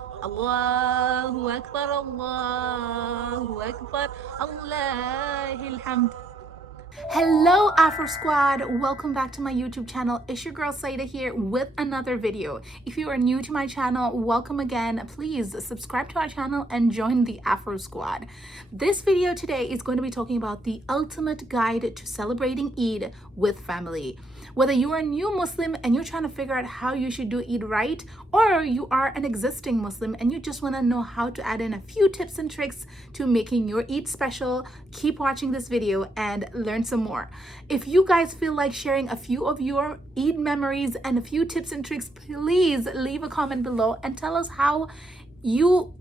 Allahu Akbar, Allahu Akbar, Allahil Hamd. Hello Afro Squad, welcome back to my YouTube channel. It's your girl Saida here with another video. If you are new to my channel, welcome again. Please subscribe to our channel and join the Afro Squad. This video today is going to be talking about the ultimate guide to celebrating Eid with family. Whether you are a new Muslim and you're trying to figure out how you should do Eid right, or you are an existing Muslim and you just want to know how to add in a few tips and tricks to making your Eid special, keep watching this video and learn some more. If you guys feel like sharing a few of your Eid memories and a few tips and tricks, please leave a comment below and tell us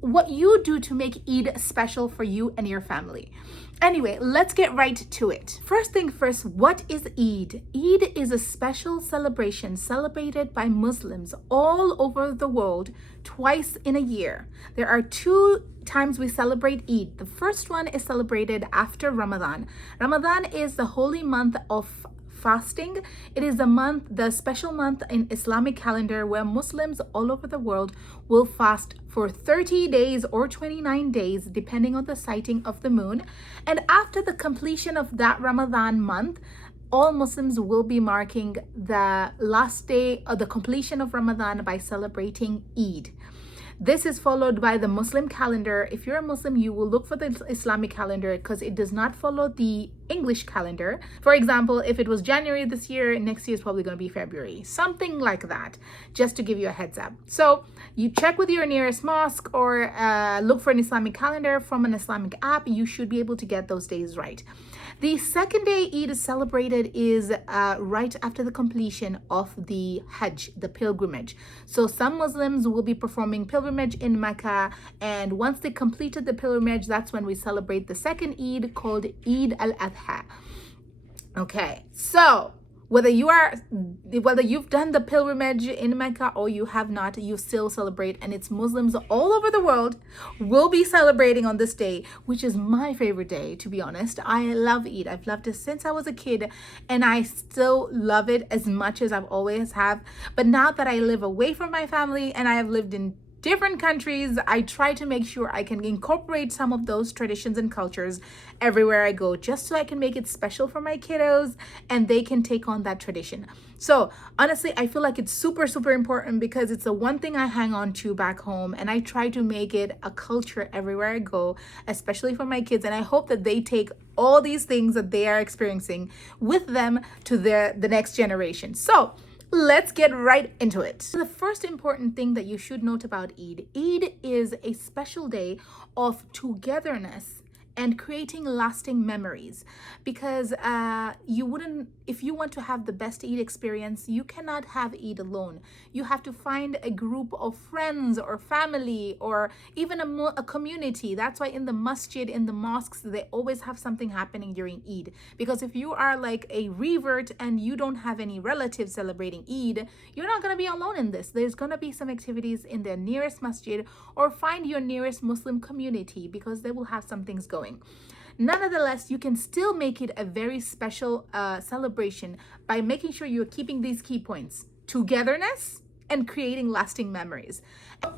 what you do to make Eid special for you and your family. Anyway, let's get right to it. First thing first, what is Eid? Eid is a special celebration celebrated by Muslims all over the world twice in a year. There are two times we celebrate Eid. The first one is celebrated after Ramadan. Ramadan is the holy month of fasting. It is the special month in Islamic calendar where Muslims all over the world will fast for 30 days or 29 days depending on the sighting of the moon. And after the completion of that Ramadan month, all Muslims will be marking the last day of the completion of Ramadan by celebrating Eid. This is followed by the Muslim calendar. If you're a Muslim, you will look for the Islamic calendar because it does not follow the English calendar. For example, if it was January this year, next year is probably going to be February, something like that, just to give you a heads up. So you check with your nearest mosque or look for an Islamic calendar from an Islamic app. You should be able to get those days right. The second day Eid is celebrated is right after the completion of the Hajj, the pilgrimage. So some Muslims will be performing pilgrimage in Mecca, and once they completed the pilgrimage, that's when we celebrate the second Eid called Eid al-Adha. Okay, so whether you've done the pilgrimage in Mecca or you have not, you still celebrate, and it's Muslims all over the world will be celebrating on this day, which is my favorite day, to be honest. I love Eid. I've loved it since I was a kid, and I still love it as much as I've always have. But now that I live away from my family and I have lived in different countries, I try to make sure I can incorporate some of those traditions and cultures everywhere I go, just so I can make it special for my kiddos and they can take on that tradition. So honestly, I feel like it's super, super important because it's the one thing I hang on to back home, and I try to make it a culture everywhere I go, especially for my kids. And I hope that they take all these things that they are experiencing with them to the next generation. So let's get right into it. The first important thing that you should note about Eid is a special day of togetherness and creating lasting memories, because if you want to have the best Eid experience, you cannot have Eid alone. You have to find a group of friends or family or even a community. That's why in the masjid, in the mosques, they always have something happening during Eid, because if you are like a revert and you don't have any relatives celebrating Eid, you're not going to be alone in this. There's going to be some activities in the nearest masjid, or find your nearest Muslim community because they will have some things going. Nonetheless, you can still make it a very special celebration by making sure you're keeping these key points: togetherness and creating lasting memories.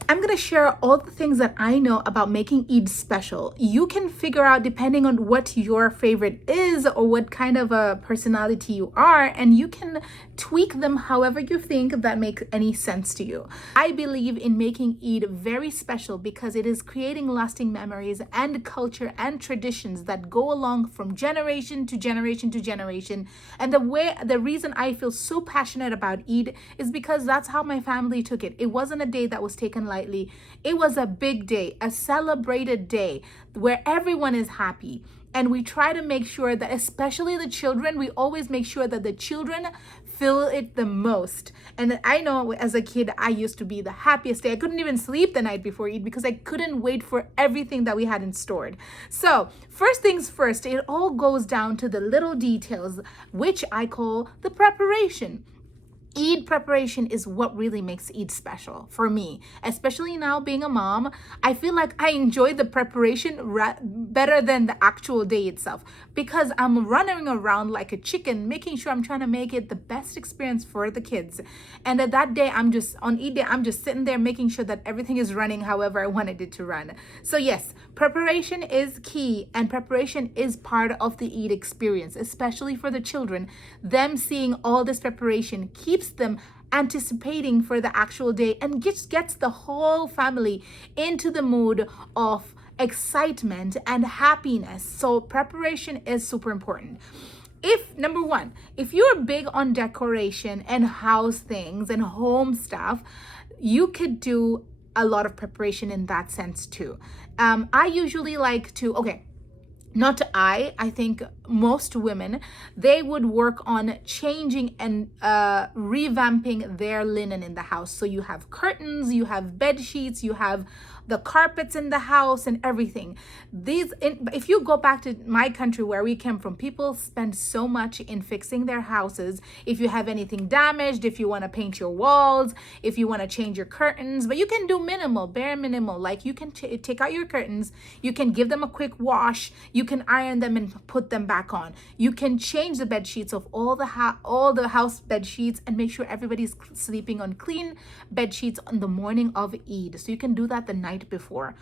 I'm going to share all the things that I know about making Eid special. You can figure out depending on what your favorite is or what kind of a personality you are, and you can tweak them however you think that makes any sense to you. I believe in making Eid very special because it is creating lasting memories and culture and traditions that go along from generation to generation to generation. And the reason I feel so passionate about Eid is because that's how my family took it. It wasn't a day that was taken lightly. It was a big day, a celebrated day where everyone is happy. And we try to make sure that, especially the children, we always make sure that the children feel it the most. And I know as a kid, I used to be the happiest day. I couldn't even sleep the night before Eid because I couldn't wait for everything that we had in store. So first things first, it all goes down to the little details, which I call the preparation. Eid preparation is what really makes Eid special for me, especially now being a mom. I feel like I enjoy the preparation better than the actual day itself, because I'm running around like a chicken, making sure I'm trying to make it the best experience for the kids. And at that day, I'm just on Eid day, I'm just sitting there making sure that everything is running however I wanted it to run. So yes, preparation is key, and preparation is part of the Eid experience, especially for the children. Them seeing all this preparation keeps them anticipating for the actual day, and gets the whole family into the mood of excitement and happiness. So preparation is super important. If number one, if you're big on decoration and house things and home stuff, you could do a lot of preparation in that sense too. I usually like to, okay, not I think most women, they would work on changing and revamping their linen in the house. So you have curtains, you have bed sheets, you have the carpets in the house and everything. If you go back to my country where we came from, people spend so much in fixing their houses. If you have anything damaged, if you want to paint your walls, if you want to change your curtains, but you can do minimal, bare minimal. Like you can take out your curtains, you can give them a quick wash, you can iron them and put them back on. You can change the bed sheets of all the house bed sheets and make sure everybody's sleeping on clean bed sheets on the morning of Eid. So you can do that the night before.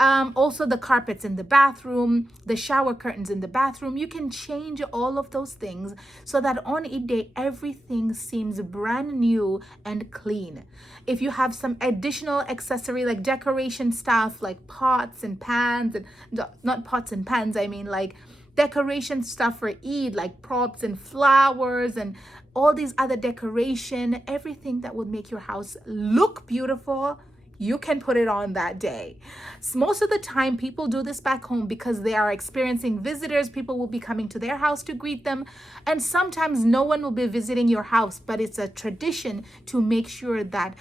Also the carpets in the bathroom, the shower curtains in the bathroom, you can change all of those things so that on Eid day everything seems brand new and clean. If you have some additional accessory like decoration stuff like pots and pans, and not pots and pans, I mean like decoration stuff for Eid, like props and flowers and all these other decoration, everything that would make your house look beautiful, you can put it on that day. So most of the time people do this back home because they are experiencing visitors. People will be coming to their house to greet them, and sometimes no one will be visiting your house, but it's a tradition to make sure that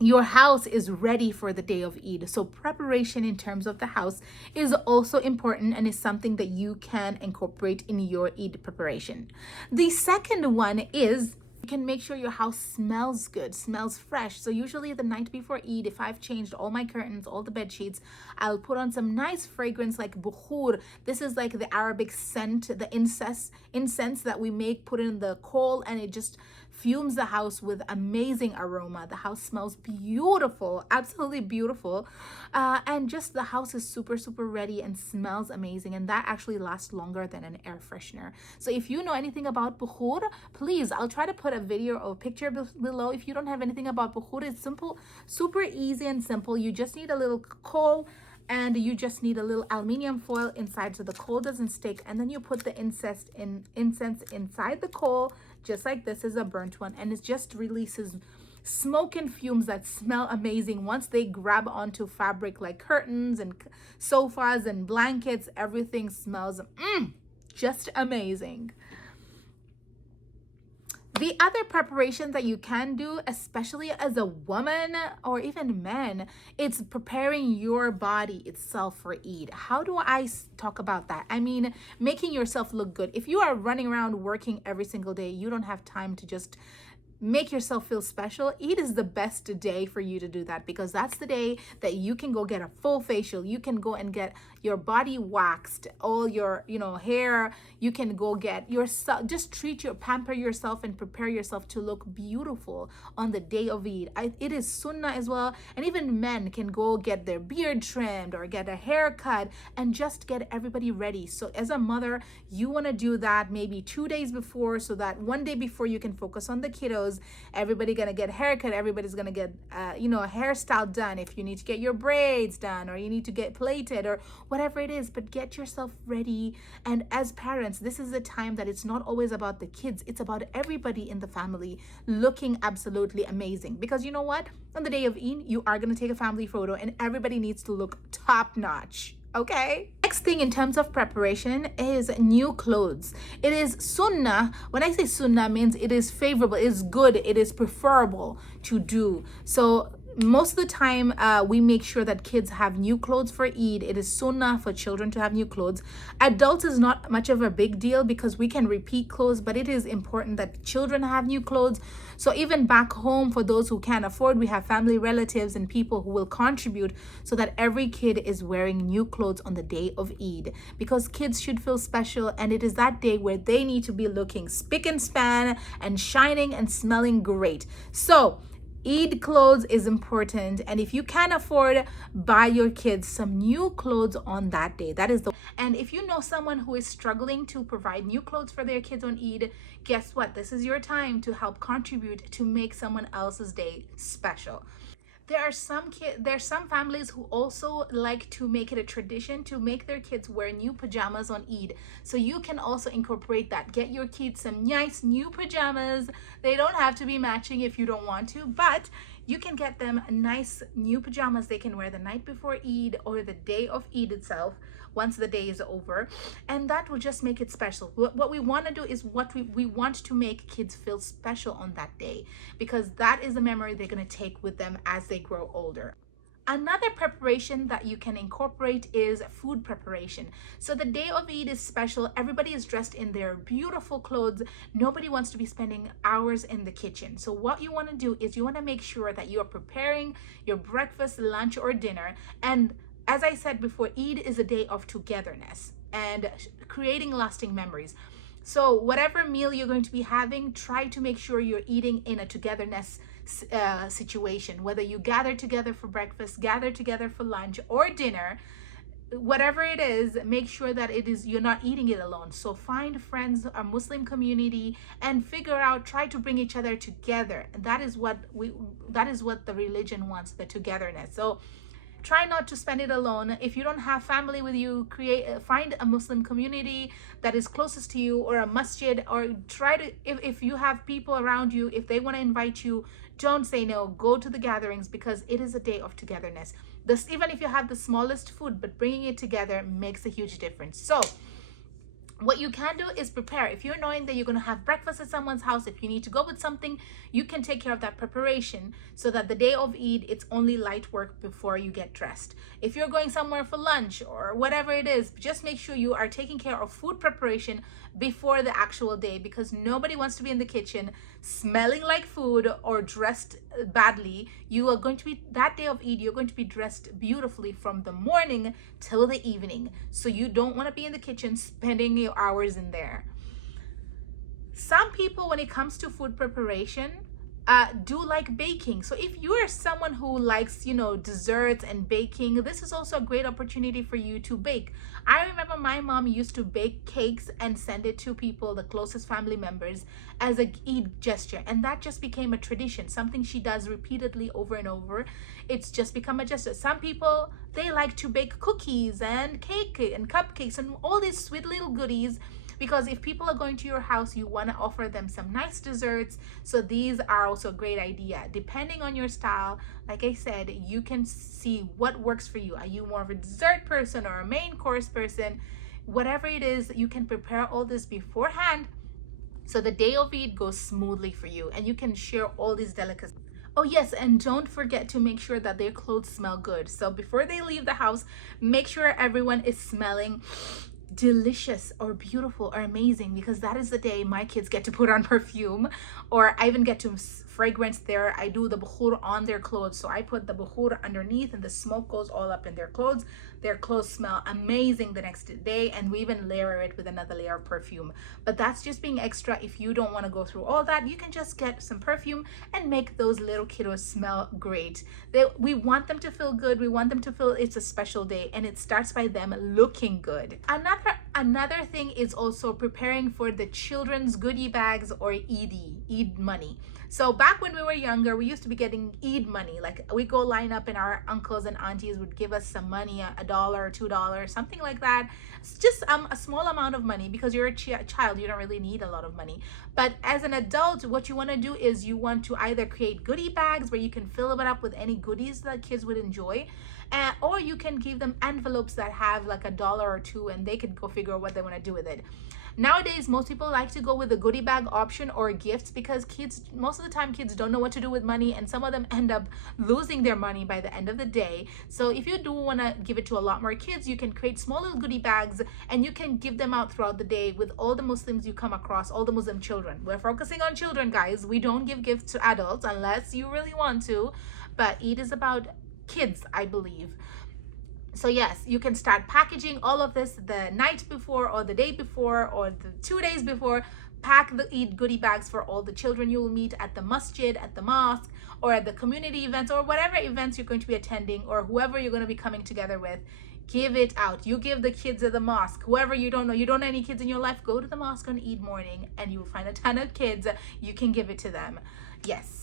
your house is ready for the day of Eid. So preparation in terms of the house is also important and is something that you can incorporate in your Eid preparation. The second one is you can make sure your house smells good, smells fresh. So usually the night before Eid, if I've changed all my curtains, all the bed sheets, I'll put on some nice fragrance like bukhur. This is like the Arabic scent, the incense that we make, put in the coal, and it just fumes the house with amazing aroma. The house smells beautiful, absolutely beautiful. And just the house is super, super ready and smells amazing. And that actually lasts longer than an air freshener. So if you know anything about bukhur, please, I'll try to put a video or picture below. If you don't have anything about bukhur, it's simple, super easy and simple. You just need a little coal, and you just need a little aluminium foil inside so the coal doesn't stick, and then you put the incense inside the coal, just like this is a burnt one, and it just releases smoke and fumes that smell amazing. Once they grab onto fabric like curtains and sofas and blankets, everything smells just amazing. The other preparation that you can do, especially as a woman or even men, it's preparing your body itself for Eid. How do I talk about that? I mean, making yourself look good. If you are running around working every single day, you don't have time to just make yourself feel special. Eid is the best day for you to do that, because that's the day that you can go get a full facial. You can go and get your body waxed, all your hair. You can go get yourself, just pamper yourself and prepare yourself to look beautiful on the day of Eid. It is sunnah as well, and even men can go get their beard trimmed or get a haircut and just get everybody ready. So as a mother, you want to do that maybe 2 days before, so that one day before you can focus on the kiddos. Everybody gonna get a haircut, everybody's gonna get a hairstyle done. If you need to get your braids done, or you need to get plaited, or whatever it is, but get yourself ready. And as parents, this is a time that it's not always about the kids, it's about everybody in the family looking absolutely amazing. Because you know what, on the day of Eid, you are going to take a family photo and everybody needs to look top notch. Okay. Next thing in terms of preparation is new clothes. It is sunnah. When I say sunnah, means it is favorable, it is good, it is preferable to do. So most of the time we make sure that kids have new clothes for Eid. It is sunnah for children to have new clothes. Adults is not much of a big deal because we can repeat clothes, but it is important that children have new clothes. So even back home, for those who can't afford, we have family, relatives, and people who will contribute so that every kid is wearing new clothes on the day of Eid, because kids should feel special, and it is that day where they need to be looking spick and span and shining and smelling great. So Eid clothes is important, and if you can afford, buy your kids some new clothes on that day. That is the And if you know someone who is struggling to provide new clothes for their kids on Eid, guess what? This is your time to help contribute to make someone else's day special. There's some families who also like to make it a tradition to make their kids wear new pajamas on Eid. So you can also incorporate that. Get your kids some nice new pajamas. They don't have to be matching if you don't want to, but you can get them nice new pajamas they can wear the night before Eid or the day of Eid itself, once the day is over, and that will just make it special. What we want to do is we want to make kids feel special on that day, because that is the memory they're going to take with them as they grow older. Another preparation that you can incorporate is food preparation. So the day of Eid is special. Everybody is dressed in their beautiful clothes. Nobody wants to be spending hours in the kitchen. So what you want to do is you want to make sure that you are preparing your breakfast, lunch, or dinner. And as I said before, Eid is a day of togetherness and creating lasting memories. So whatever meal you're going to be having, try to make sure you're eating in a togetherness situation. Whether you gather together for breakfast, gather together for lunch or dinner, whatever it is, make sure that you're not eating it alone. So find friends, a Muslim community, and figure out, try to bring each other together. That is what the religion wants, the togetherness. So try not to spend it alone. If you don't have family with you, find a Muslim community that is closest to you, or a masjid, or try to, if you have people around you, if they want to invite you, don't say no. Go to the gatherings, because it is a day of togetherness. Even if you have the smallest food, but bringing it together makes a huge difference. So what you can do is prepare. If you're knowing that you're going to have breakfast at someone's house, if you need to go with something, you can take care of that preparation so that the day of Eid, it's only light work before you get dressed. If you're going somewhere for lunch or whatever it is, just make sure you are taking care of food preparation before the actual day, because nobody wants to be in the kitchen smelling like food or dressed badly. You are going to be, that day of Eid, you're going to be dressed beautifully from the morning till the evening. So you don't want to be in the kitchen spending your hours in there. Some people, when it comes to food preparation, do like baking. So if you are someone who likes, desserts and baking, this is also a great opportunity for you to bake. I remember my mom used to bake cakes and send it to people, the closest family members, as a Eid gesture. And that just became a tradition, something she does repeatedly over and over. It's just become a gesture. Some people, they like to bake cookies and cake and cupcakes and all these sweet little goodies, because if people are going to your house, you want to offer them some nice desserts. So these are also a great idea. Depending on your style, like I said, you can see what works for you. Are you more of a dessert person or a main course person? Whatever it is, you can prepare all this beforehand, so the day of Eid goes smoothly for you and you can share all these delicacies. Oh yes, and don't forget to make sure that their clothes smell good. So before they leave the house, make sure everyone is smelling delicious or beautiful or amazing, because that is the day my kids get to put on perfume, or I even get to fragrance there. I do the bukhur on their clothes, so I put the bukhur underneath and the smoke goes all up in their clothes. Their clothes smell amazing the next day, and we even layer it with another layer of perfume. But that's just being extra. If you don't want to go through all that, you can just get some perfume and make those little kiddos smell great. We want them to feel good. We want them to feel it's a special day, and it starts by them looking good. Another thing is also preparing for the children's goodie bags, or Eid money. So back when we were younger, we used to be getting Eid money. Like, we go line up and our uncles and aunties would give us some money, $1 or $2, something like that. It's just a small amount of money, because you're a child, you don't really need a lot of money. But as an adult, what you want to do is you want to either create goodie bags where you can fill it up with any goodies that kids would enjoy, or you can give them envelopes that have like $1 or $2, and they could go figure out what they want to do with it. Nowadays, most people like to go with the goodie bag option or gifts because most of the time, kids don't know what to do with money, and some of them end up losing their money by the end of the day. So if you do want to give it to a lot more kids, you can create small little goodie bags and you can give them out throughout the day with all the Muslims you come across, all the Muslim children. We're focusing on children, guys. We don't give gifts to adults unless you really want to, but Eid is about kids, I believe. So yes, you can start packaging all of this the night before or the day before or the 2 days before. Pack the Eid goodie bags for all the children you will meet at the masjid, at the mosque, or at the community events, or whatever events you're going to be attending, or whoever you're going to be coming together with. Give it out. You give the kids at the mosque. Whoever you don't know any kids in your life, go to the mosque on Eid morning and you'll find a ton of kids. You can give it to them. Yes.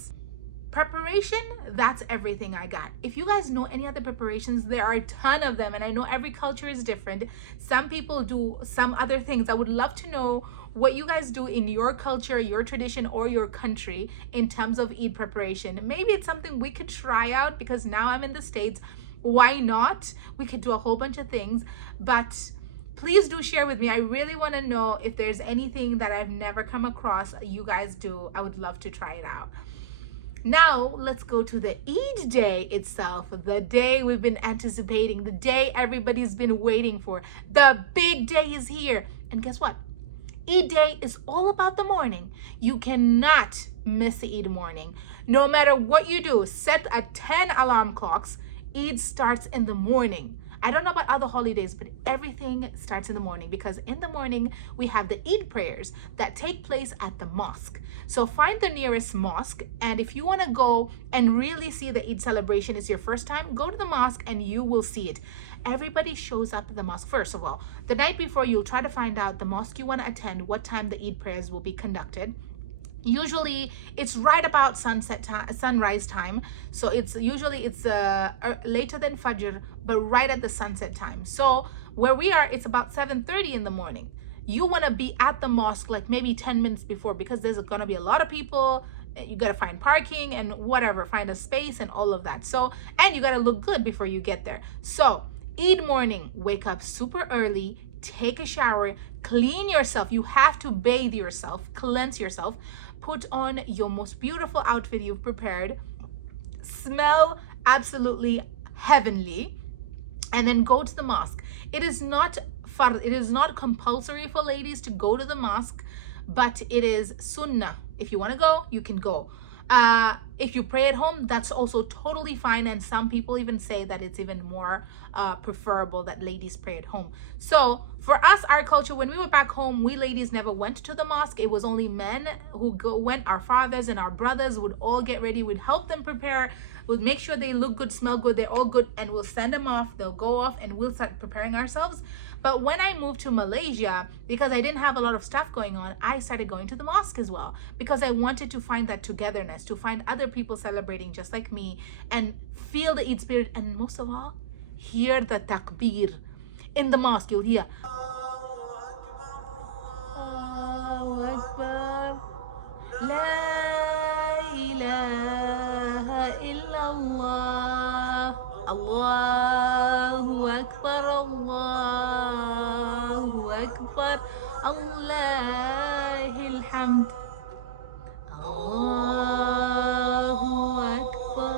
Preparation, that's everything I got. If you guys know any other preparations, there are a ton of them, and I know every culture is different. Some people do some other things. I would love to know what you guys do in your culture, your tradition, or your country in terms of Eid preparation. Maybe it's something we could try out because now I'm in the States. Why not? We could do a whole bunch of things, but please do share with me. I really want to know if there's anything that I've never come across you guys do. I would love to try it out. Now, let's go to the Eid day itself, the day we've been anticipating, the day everybody's been waiting for. The big day is here. And guess what? Eid day is all about the morning. You cannot miss the Eid morning. No matter what you do, set a 10 alarm clocks. Eid starts in the morning. I don't know about other holidays, but everything starts in the morning because in the morning we have the Eid prayers that take place at the mosque. So find the nearest mosque, and if you want to go and really see the Eid celebration, it's your first time, go to the mosque and you will see it. Everybody shows up at the mosque. First of all, the night before, you'll try to find out the mosque you want to attend, what time the Eid prayers will be conducted. Usually it's right about sunrise time, so it's later than Fajr, but right at the sunset time. So where we are, it's about 7:30 in the morning. You want to be at the mosque like maybe 10 minutes before because there's going to be a lot of people. You got to find parking and whatever, find a space and all of that. So, and you got to look good before you get there. So Eid morning, wake up super early, take a shower, clean yourself. You have to bathe yourself, cleanse yourself, put on your most beautiful outfit you've prepared, smell absolutely heavenly, and then go to the mosque. It is not compulsory for ladies to go to the mosque, but it is sunnah. If you want to go, you can go. If you pray at home, that's also totally fine, and some people even say that it's even more preferable that ladies pray at home. So for us, our culture, when we were back home, we ladies never went to the mosque. It was only men who went. Our fathers and our brothers would all get ready, would help them prepare, would make sure they look good, smell good, they're all good, and we'll send them off. They'll go off and we'll start preparing ourselves. But when I moved to Malaysia, because I didn't have a lot of stuff going on, I started going to the mosque as well because I wanted to find that togetherness, to find other people celebrating just like me and feel the Eid spirit, and most of all, hear the takbir. In the mosque, you'll hear Allahu Akbar, La ilaha illallah, Allahu Akbar, Allahu Akbar, Allahil hamd, Allahu Akbar,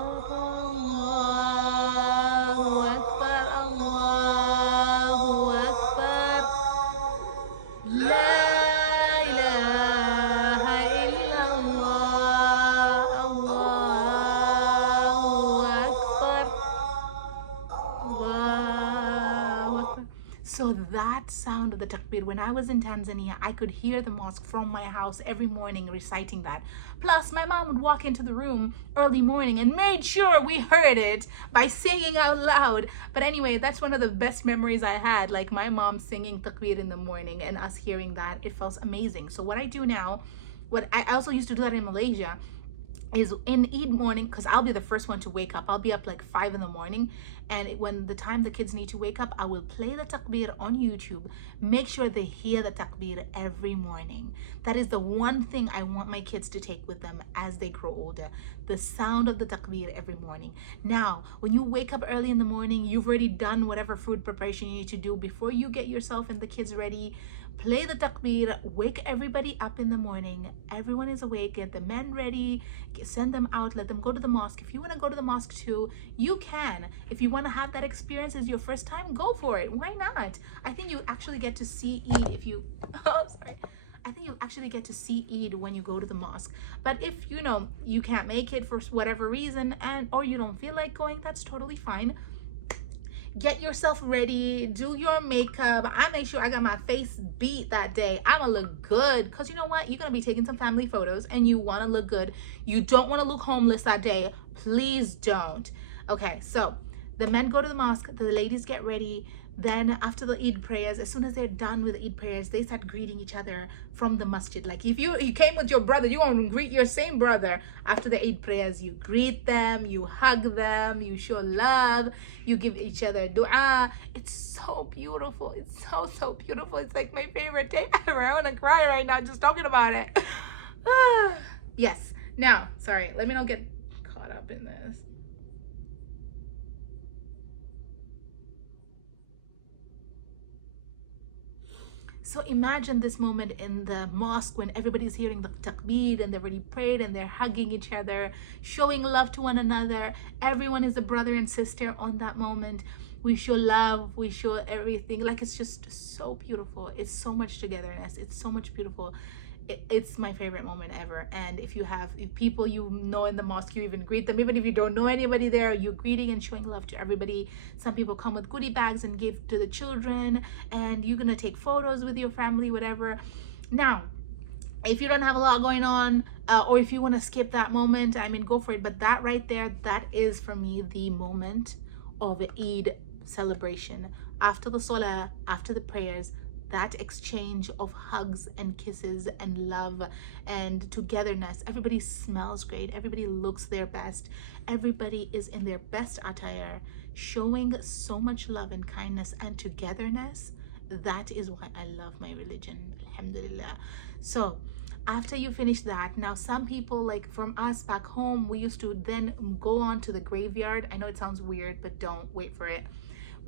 Allahu Akbar, Allahu Akbar, La ilaha illallah, Allahu Akbar, Allahu Akbar. So that sound of the takbir, when I was in Tanzania, I could hear the mosque from my house every morning reciting that. Plus, my mom would walk into the room early morning and made sure we heard it by singing out loud. But anyway, that's one of the best memories I had, like my mom singing takbir in the morning and us hearing that. It felt amazing. So what I do now, what I also used to do that in Malaysia, is in Eid morning, because I'll be the first one to wake up. I'll be up like 5 in the morning, and when the time the kids need to wake up, I will play the takbir on YouTube. Make sure they hear the takbir every morning. That is the one thing I want my kids to take with them as they grow older, the sound of the takbir every morning. Now, when you wake up early in the morning, you've already done whatever food preparation you need to do before you get yourself and the kids ready. play the takbir, wake everybody up in the morning. Everyone is awake, get the men ready, send them out, let them go to the mosque. If you want to go to the mosque too, you can. If you want to have that experience as your first time, go for it. Why not? I think you actually get to see Eid if you, oh, sorry. I think you'll actually get to see Eid when you go to the mosque. But if you know you can't make it for whatever reason, and or you don't feel like going, that's totally fine. Get yourself ready, do your makeup. I make sure I got my face beat that day. I'ma look good, because you know what, you're gonna be taking some family photos and you want to look good. You don't want to look homeless that day. Please don't. Okay, so the men go to the mosque, the ladies get ready. Then after the Eid prayers, as soon as they're done with the Eid prayers, they start greeting each other from the masjid. Like if you came with your brother, you want to greet your same brother. After the Eid prayers, you greet them, you hug them, you show love, you give each other dua. It's so beautiful. It's so beautiful. It's like my favorite day ever. I want to cry right now just talking about it. Yes. Now, sorry, let me not get caught up in this. So imagine this moment in the mosque when everybody's hearing the takbir and they've already prayed and they're hugging each other, showing love to one another. Everyone is a brother and sister on that moment. We show love, we show everything. Like, it's just so beautiful. It's so much togetherness. It's so much beautiful. It's my favorite moment ever. And if people you know in the mosque, you even greet them. Even if you don't know anybody there, you're greeting and showing love to everybody. Some people come with goodie bags and give to the children, and you're gonna take photos with your family, whatever. Now, if you don't have a lot going on, or if you want to skip that moment, I mean, go for it. But that right there, that is for me the moment of Eid celebration. After the salah, after the prayers, that exchange of hugs and kisses and love and togetherness. Everybody smells great, everybody looks their best, everybody is in their best attire, showing so much love and kindness and togetherness. That is why I love my religion, alhamdulillah. So after you finish that, now some people, like from us back home, we used to then go on to the graveyard. I know it sounds weird, but don't, wait for it.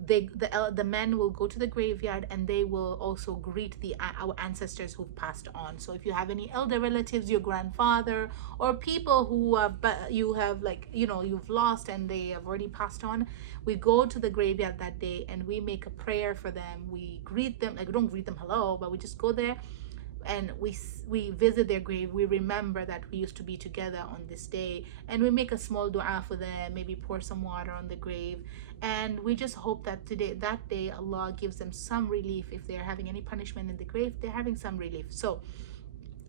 The men will go to the graveyard and they will also greet our ancestors who've passed on. So if you have any elder relatives, your grandfather, or people who you have, like, you know, you've lost and they have already passed on, we go to the graveyard that day and we make a prayer for them. We greet them, like, we don't greet them hello, but we just go there and we visit their grave. We remember that we used to be together on this day, and we make a small dua for them, maybe pour some water on the grave, and we just hope that that day Allah gives them some relief. If they're having any punishment in the grave, they're having some relief. So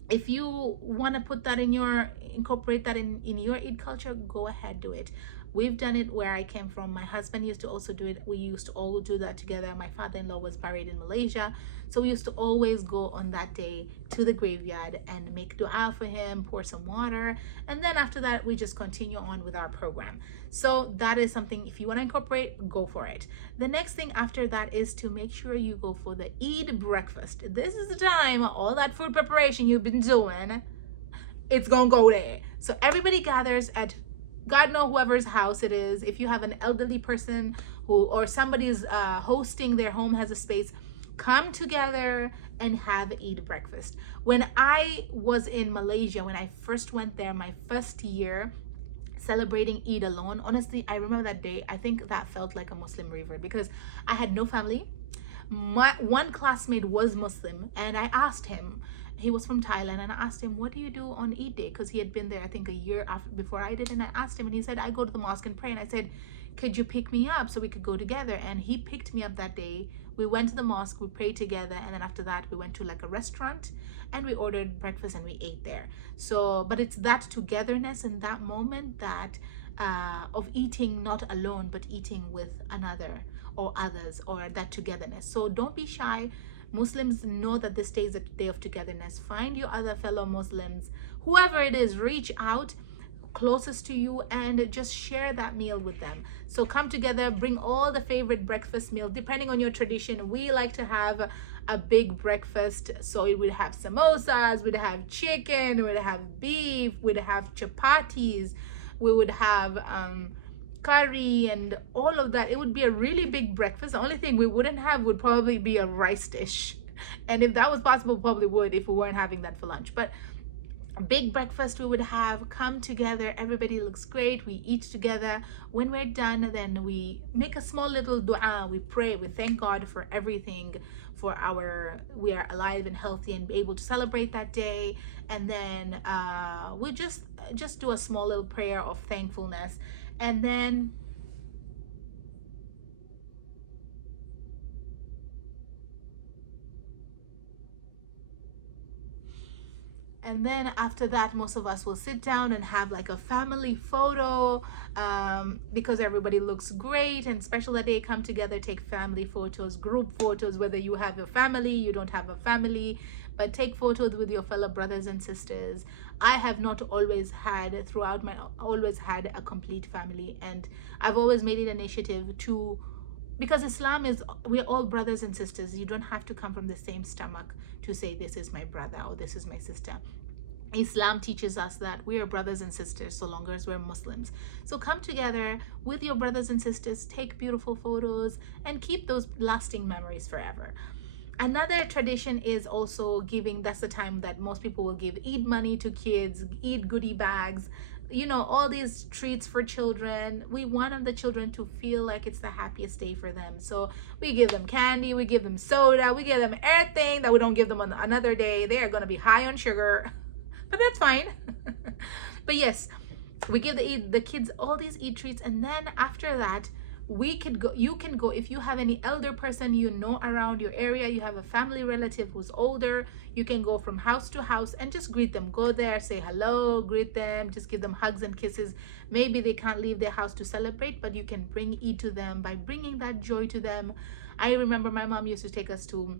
if you want to put that incorporate that in your Eid culture, go ahead, do it. We've done it where I came from. My husband used to also do it. We used to all do that together. My father-in-law was buried in Malaysia, so we used to always go on that day to the graveyard and make dua for him, pour some water, and then after that we just continue on with our program. So that is something, if you want to incorporate, go for it. The next thing after that is to make sure you go for the Eid breakfast. This is the time all that food preparation you've been doing, it's gonna go there. So everybody gathers at God know whoever's house it is. If you have an elderly person or somebody's hosting, their home has a space, come together and have Eid breakfast. When I was in Malaysia, when I first went there, my first year celebrating Eid alone, honestly, I remember that day. I think that felt like a Muslim revert because I had no family. My one classmate was Muslim, and I asked him, he was from Thailand, and I asked him, what do you do on Eid day? Because he had been there, I think, a year before I did. And I asked him, and he said, I go to the mosque and pray. And I said, could you pick me up so we could go together? And he picked me up that day. We went to the mosque, we prayed together, and then after that we went to like a restaurant and we ordered breakfast and we ate there. So, but it's that togetherness in that moment, that of eating not alone but eating with another or others, or that togetherness. So don't be shy. Muslims know that this day is a day of togetherness. Find your other fellow Muslims, whoever it is, reach out closest to you and just share that meal with them. So come together, bring all the favorite breakfast meal depending on your tradition. We like to have a big breakfast, so it would have samosas, we'd have chicken, we'd have beef, we'd have chapatis, we would have curry and all of that. It would be a really big breakfast. The only thing we wouldn't have would probably be a rice dish. And if that was possible, probably would if we weren't having that for lunch. But a big breakfast we would have, come together, everybody looks great, we eat together. When we're done, then we make a small little dua, we pray, we thank God for everything, for our we are alive and healthy and be able to celebrate that day. And then we just do a small little prayer of thankfulness. And then after that, most of us will sit down and have like a family photo, because everybody looks great. And special that they come together, take family photos, group photos, whether you have a family, you don't have a family, but take photos with your fellow brothers and sisters. I have not always had, throughout my, always had a complete family. And I've always made it an initiative to, because Islam is, we're all brothers and sisters. You don't have to come from the same stomach to say this is my brother or this is my sister. Islam teaches us that we are brothers and sisters so long as we're Muslims. So come together with your brothers and sisters, take beautiful photos, and keep those lasting memories forever. Another tradition is also giving, that's the time that most people will give Eid money to kids, Eid goodie bags, you know, all these treats for children. We want the children to feel like it's the happiest day for them. So we give them candy, we give them soda, we give them everything that we don't give them on another day. They are going to be high on sugar, but that's fine. But yes, we give the kids all these Eid treats. And then after that, we could go, you can go, if you have any elder person you know around your area, you have a family relative who's older, you can go from house to house and just greet them. Go there, say hello, greet them, just give them hugs and kisses. Maybe they can't leave their house to celebrate, but you can bring Eid to them by bringing that joy to them. I remember my mom used to take us to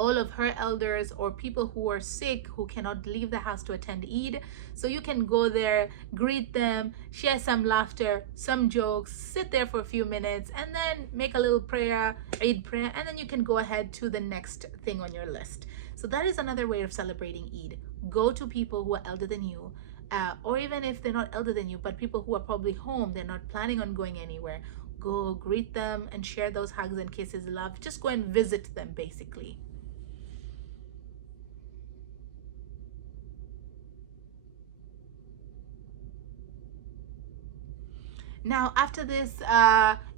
all of her elders or people who are sick who cannot leave the house to attend Eid. So you can go there, greet them, share some laughter, some jokes, sit there for a few minutes, and then make a little prayer, Eid prayer, and then you can go ahead to the next thing on your list. So that is another way of celebrating Eid. Go to people who are elder than you, or even if they're not elder than you, but people who are probably home, they're not planning on going anywhere. Go greet them and share those hugs and kisses, love. Just go and visit them, basically. Now after this,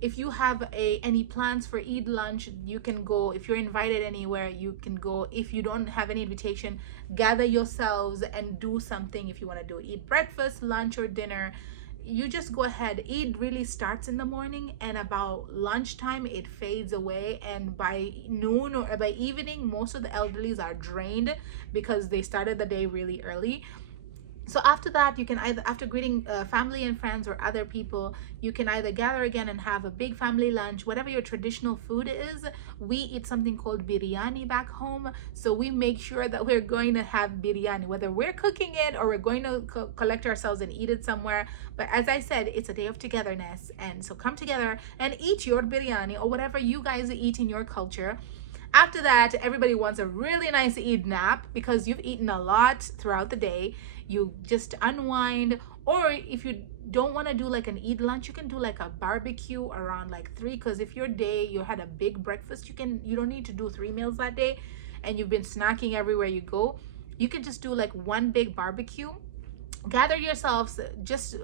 if you have any plans for Eid lunch, you can go. If you're invited anywhere, you can go. If you don't have any invitation, gather yourselves and do something. If you want to do Eid breakfast, lunch, or dinner, you just go ahead. Eid really starts in the morning, and about lunchtime it fades away, and by noon or by evening most of the elderlies are drained because they started the day really early. So after that, you can either, after greeting family and friends or other people, you can either gather again and have a big family lunch, whatever your traditional food is. We eat something called biryani back home, so we make sure that we're going to have biryani, whether we're cooking it or we're going to collect ourselves and eat it somewhere. But as I said, it's a day of togetherness, and so come together and eat your biryani or whatever you guys eat in your culture. After that, everybody wants a really nice Eid nap because you've eaten a lot throughout the day. You just unwind, or if you don't want to do like an Eid lunch, you can do like a barbecue around like 3, because if your day you had a big breakfast, you don't need to do 3 meals that day and you've been snacking everywhere you go. You can just do like one big barbecue. Gather yourselves, just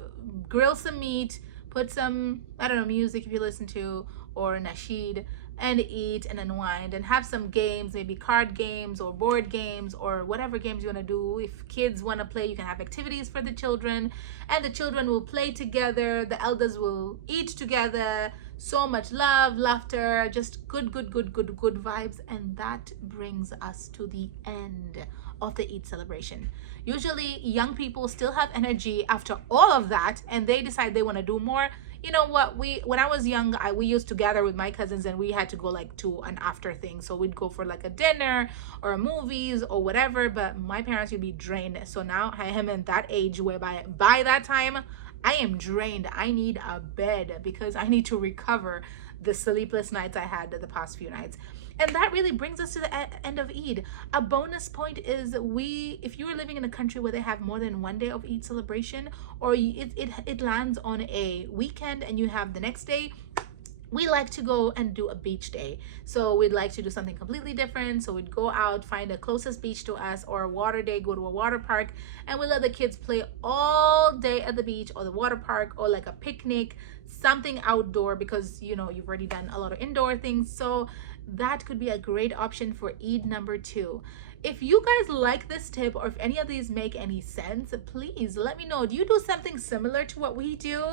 grill some meat, put some, I don't know, music if you listen to, or nasheed, and eat and unwind and have some games, maybe card games or board games or whatever games you want to do. If kids want to play, you can have activities for the children, and the children will play together, the elders will eat together. So much love, laughter, just good vibes. And that brings us to the end of the Eid celebration. Usually young people still have energy after all of that, and they decide they want to do more. You know what, when I was young, we used to gather with my cousins and we had to go like to an after thing, so we'd go for like a dinner or a movies or whatever, but my parents would be drained. So now I am in that age where by that time I am drained. I need a bed because I need to recover the sleepless nights I had the past few nights. And that really brings us to the end of Eid. A bonus point is, if you are living in a country where they have more than one day of Eid celebration, or it lands on a weekend and you have the next day, we like to go and do a beach day. So we'd like to do something completely different. So we'd go out, find the closest beach to us, or a water day, go to a water park, and we let the kids play all day at the beach or the water park, or like a picnic, something outdoor, because you know you've already done a lot of indoor things. So that could be a great option for Eid number 2. If you guys like this tip, or if any of these make any sense, please let me know. Do you do something similar to what we do,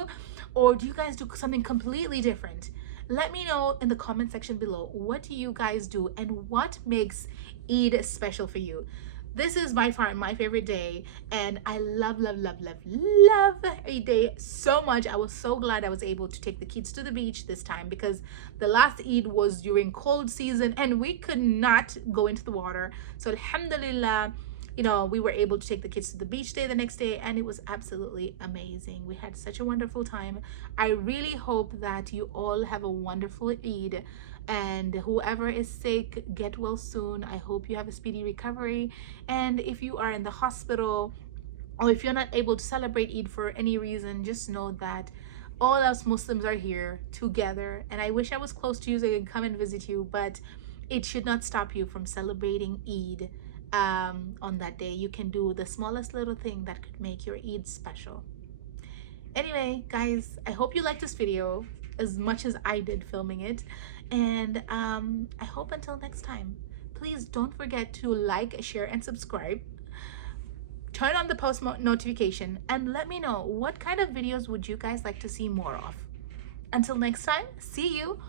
or do you guys do something completely different? Let me know in the comment section below. What do you guys do, and what makes Eid special for you? This is by far my favorite day, and I love, love, love, love, love Eid day so much. I was so glad I was able to take the kids to the beach this time, because the last Eid was during cold season and we could not go into the water. So alhamdulillah, you know, we were able to take the kids to the beach day the next day, and it was absolutely amazing. We had such a wonderful time. I really hope that you all have a wonderful Eid, and whoever is sick, get well soon. I hope you have a speedy recovery. And if you are in the hospital, or if you're not able to celebrate Eid for any reason, just know that all us Muslims are here together. And I wish I was close to you so I could come and visit you, but it should not stop you from celebrating Eid. On that day, you can do the smallest little thing that could make your Eid special. Anyway, guys, I hope you liked this video as much as I did filming it. And I hope until next time, please don't forget to like, share, and subscribe. Turn on the post notification, and let me know what kind of videos would you guys like to see more of. Until next time, see you.